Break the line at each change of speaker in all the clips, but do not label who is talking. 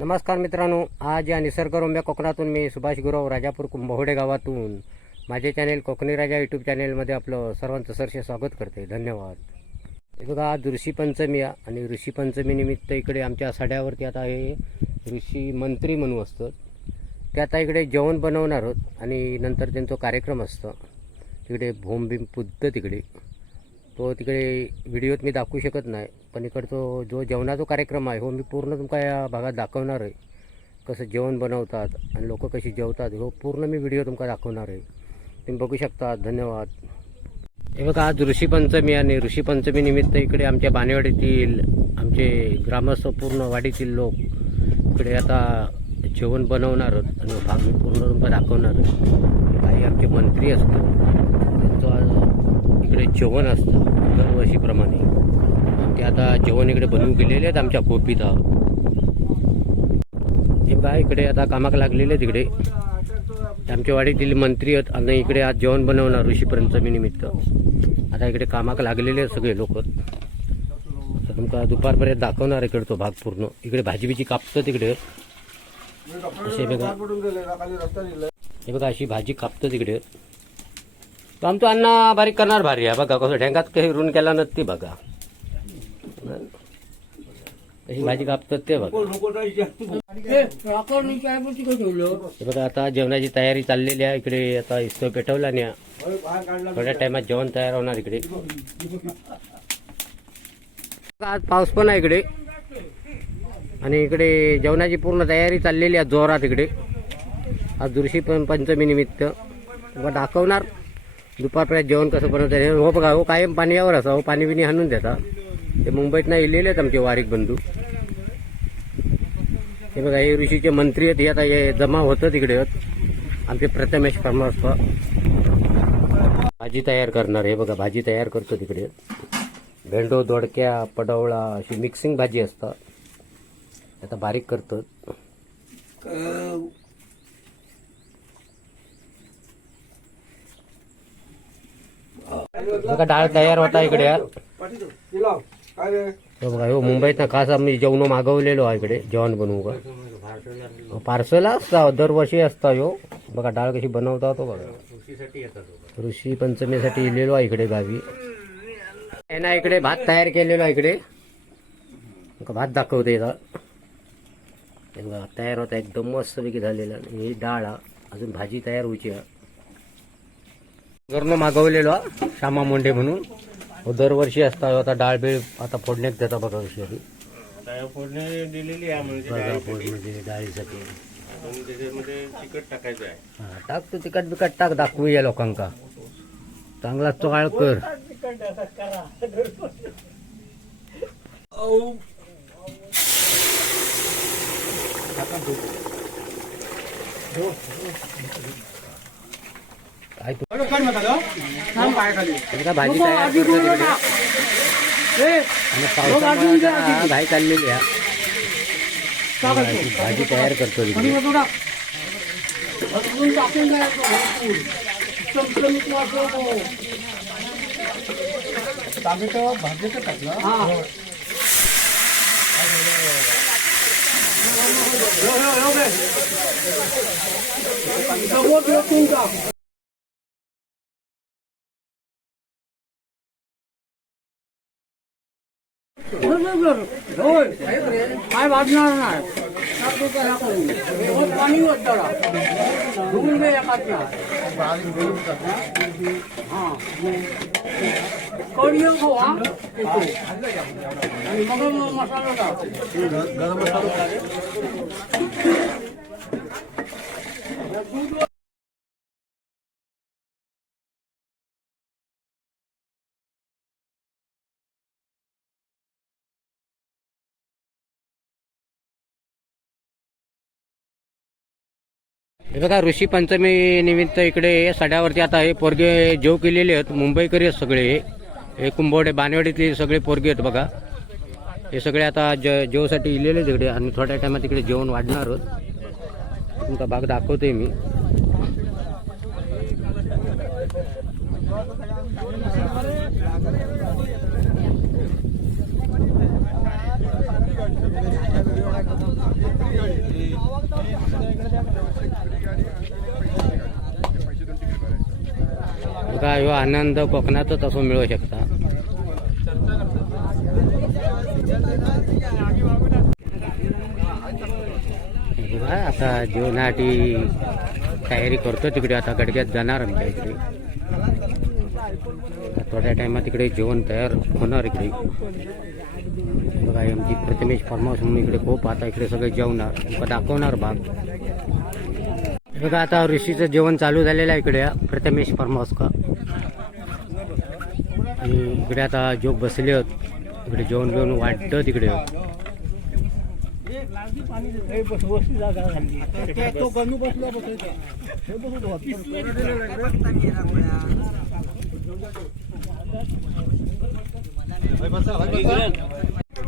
नमस्कार मित्रांनो आज या निसर्गरम्य कोकणातून मी सुभाष गुरव राजापूर कुंभवडे गावातून माझे चॅनेल कोकणी राजा यूट्यूब चॅनेलमध्ये आपलं सर्वांचं सरसे स्वागत करते. धन्यवाद. हे बघा आज ऋषीपंचमी आहे आणि ऋषीपंचमीनिमित्त इकडे आमच्या सड्यावरती आता हे ऋषी मंत्री म्हणून असतं. ते आता इकडे जेवण बनवणार आहोत आणि नंतर त्यांचा कार्यक्रम असतं. तिकडे भोम बिम पुद्द तिकडे. तो तिकडे व्हिडिओत मी दाखवू शकत नाही. पण इकडचं जो जेवणाचा कार्यक्रम आहे हो मी पूर्ण तुमका या भागात दाखवणार आहे. कसं जेवण बनवतात आणि लोक कशी जेवतात हो पूर्ण मी व्हिडिओ तुमका दाखवणार आहे. तुम्ही बघू शकता. धन्यवाद. हे बघा आज ऋषीपंचमी आणि ऋषीपंचमी निमित्त इकडे आमच्या बानेवाडीतील आमचे ग्रामस्थ पूर्ण वाडीतील लोक इकडे आता जेवण बनवणार आहोत. आणि भाग मी पूर्ण तुमका दाखवणार आहे. काही आमचे मंत्री असतो. इकडे जेवण असतं दरवर्षीप्रमाणे. ते आता जेवण इकडे बनवून गेलेले आहेत आमच्या कोपीत हे बघा इकडे आता कामाक लागलेले आहेत इकडे. आमच्या वाडीतील मंत्री आहेत आणि इकडे आज जेवण बनवणार ऋषीपंचमी निमित्त. आता इकडे कामाक लागलेले आहेत सगळे लोक. तर तुमका दुपारपर्यंत दाखवणार इकडे तो भाग पूर्ण. इकडे भाजी बिजी कापतं तिकडे असे बघा. हे बघा अशी भाजी कापतं तिकडे तो आमचं अन्न बारीक करणार भारी आहे. बघा कसं ढेंगात काही रून केला नसती बघा. अशी भाजी कापतात ते बघा. हे बघा आता जेवणाची तयारी चाललेली आहे. इकडे आता इस्तो पेटवला नाही थोड्या टायमात जेवण तयार होणार इकडे. आज पाऊस पण आहे इकडे. आणि इकडे जेवणाची पूर्ण तयारी चाललेली आहे जोरात इकडे. आज दुर्शी पण पंचमी निमित्त दाखवणार. दुपारपर्यंत जेवण कसं बनवतात हे हो बघा हो कायम पाण्यावर असा हो पाणी बिणी हाणून देता. ते मुंबईत नाही इलेले आहेत आमचे वारीक बंधू. हे बघा हे ऋषीचे मंत्री आहेत हे आता हे जमा होतं तिकडे. आमचे प्रथमेश परमास्प भाजी तयार करणार हे बघा भाजी तयार करतो तिकडे. भेंडो दोडक्या पडवळा अशी मिक्सिंग भाजी असतात. आता बारीक करतो बघा डाळ तयार होता इकडे हे. बघा हो मुंबईत खास आम्ही जेवण मागवलेलो आहे इकडे जेवण बनवू का पार्सल असता दरवर्षी असता यो बघा डाळ कशी बनवता तो बघा. ऋषी पंचमीसाठी इलेलो आहे इकडे गावी. ना इकडे भात तयार केलेलो आहे इकडे. भात दाखवते तयार होता एकदम मस्तपैकी झालेला. ही डाळ हा. अजून भाजी तयार व्हायची हा. घरनं मागवलेलो श्यामा मोंडे म्हणून. हो दरवर्षी असता आता डाळ बीळ आता फोडण्यात देता बघा आधी.
फोडणी दिलेली आहे म्हणजे
डाळीसाठी.
त्याच्यामध्ये तिखट टाकायचं आहे.
हा, टाक तू तिकट बिकट टाक दाखवू या लोकांका. चांगला चोळ कर. काय तू एकदा भाजी तयार करतो तिकडे आणि पावसामुळे आता घाई चाललेली आहे भाजी भाजी तयार करतो तिकडे
काय वाजणार नाही पाणी वाजता धुवून घे एखाद्या हा कढी हो हा आणि मग मसाला
हे बघा ऋषी पंचमी निमित्त इकडे सड्यावरती आता हे पोरगे जेव केलेले आहेत. मुंबईकरी आहेत सगळे. हे कुंभवडे बानवाडीतले सगळे पोरगे आहेत बघा. हे सगळे आता ज जेवसाठी इलेले आहेत इकडे आणि थोड्या टायमात इकडे जेवण वाढणार आहोत. तुमचा भाग दाखवतोय मी. काय ह्यो आनंद कोकणातच असो मिळू शकता. आता जेवणासाठी तयारी करतो तिकडे आता गडग्यात जाणार आमच्या इकडे. थोड्या टायमात तिकडे जेवण तयार होणार इकडे. प्रथमेश फार्म हाऊस म्हणून इकडे खूप आता इकडे सगळे जेवणार तुमका दाखवणार भाग. बघा आता ऋषीचं जेवण चालू झालेलं आहे इकडे प्रथमेश फार्म हाऊस का आणि इकडे आता जोग बसले आहेत. इकडे जेवण बिवण वाटतं तिकडे.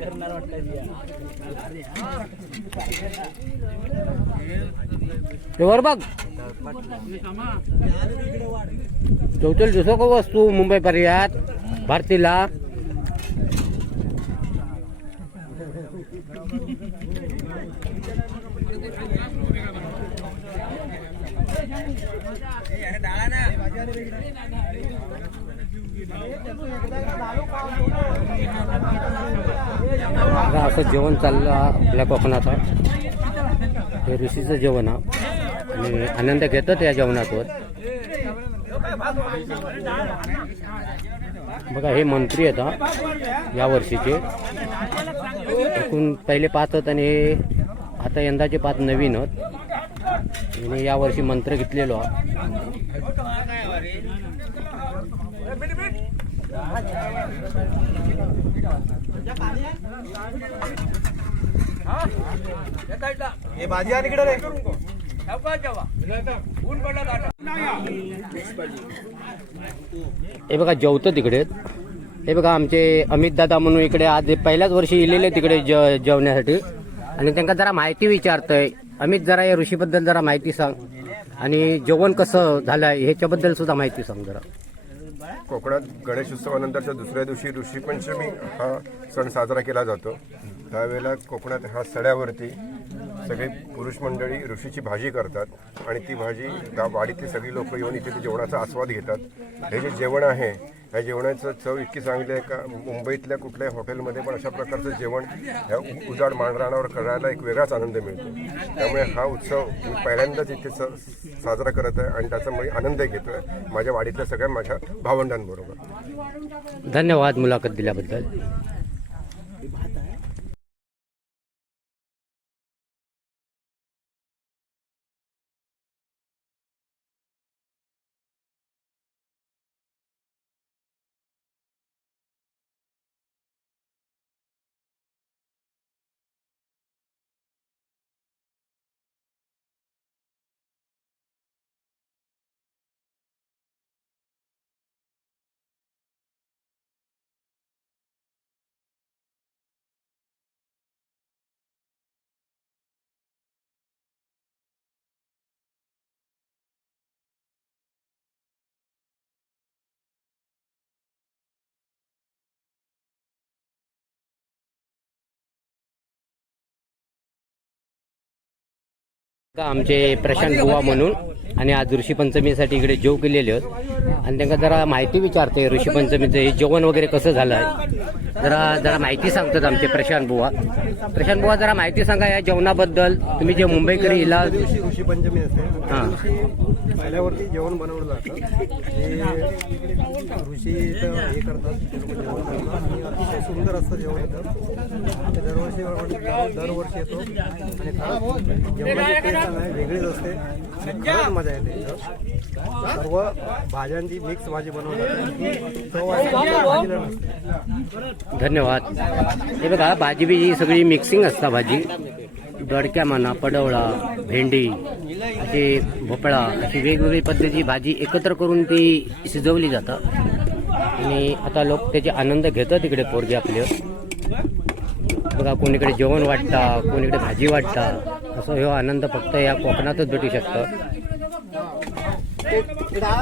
करणार
वाटत वर बघ. चौथल दुसरं का वस्तू मुंबई पर्यात? भारतीला असं जेवण चाललं आपल्या कोकणात हे ऋषीचं जेवण आणि आनंद घेतात या जेवणातवर. बघा हे मंत्री आहेत हा या वर्षीचे. एकूण पहिले पाच आहेत आणि हे आता यंदाचे पाच नवीन आहेत. आणि या वर्षी मंत्र घेतलेलो हा. हे हे बघा जेवतं तिकडे. हे बघा आमचे अमित दादा म्हणून इकडे आज पहिल्याच वर्षी इलेले तिकडे ज जेवण्यासाठी. आणि त्यांना जरा माहिती विचारतोय. अमित जरा या ऋषीबद्दल जरा माहिती सांग. आणि जेवण कसं झालं ह्याच्याबद्दल सुद्धा माहिती सांग जरा.
कोकणात गणेश उत्सवानंतरच्या दुसऱ्या दिवशी ऋषीपंचमी हा सण साजरा केला जातो. त्यावेळेला कोकणात ह्या सड्यावरती सगळी पुरुष मंडळी ऋषीची भाजी करतात आणि ती भाजी गा- वाडीतली सगळी लोक येऊन इथे ते जेवणाचा आस्वाद घेतात. हे जे जेवण आहे या जेवणाचं चव इतकी चांगली आहे का मुंबईतल्या कुठल्याही हॉटेलमध्ये पण अशा प्रकारचं जेवण ह्या उ- उजाड मांडराणावर करायला एक वेगळाच आनंद मिळतो. त्यामुळे हा उत्सव मी पहिल्यांदाच इथे स- साजरा करत आहे आणि त्याचा मी आनंद घेतो आहे माझ्या वाडीतल्या सगळ्या माझ्या भावंडांबरोबर.
धन्यवाद मुलाखत दिल्याबद्दल. आमचे प्रशांत बुवा म्हणून. आणि आज ऋषीपंचमीसाठी इकडे जेव केलेले आहेत. आणि त्यांना जरा माहिती विचारते ऋषीपंचमीचं हे जेवण वगैरे कसं झालं आहे जरा जरा माहिती सांगतात आमचे प्रशांत बुवा. प्रशांत बुवा जरा माहिती सांगा या जेवणाबद्दल. तुम्ही जे मुंबईकरी इला
दिवशी ऋषी पंचमी असते.
हां.
पहिल्यावरती जेवण बनवलं जातं. ऋषी हे करतात. अतिशय सुंदर असतं जेवण येतं. दरवर्षी दरवर्षी येतो. आणि वेगळीच असते. इथं. सर्व भाज्यांची मिक्स भाजी बनवतात आहे नसते.
धन्यवाद. हे बघा भाजी बिजी सगळी मिक्सिंग असता भाजी. दोडक्या म्हणा पडवळा भेंडी असे भोपळा अशी वेगवेगळी पद्धतीची भाजी एकत्र करून ती शिजवली जातात. आणि आता लोक त्याचे आनंद घेतात इकडे पोरगे आपले. बघा कोणीकडे जेवण वाटता कोणीकडे भाजी वाटता. असं हो आनंद फक्त या कोकणातच भेटू शकतं. ఎడా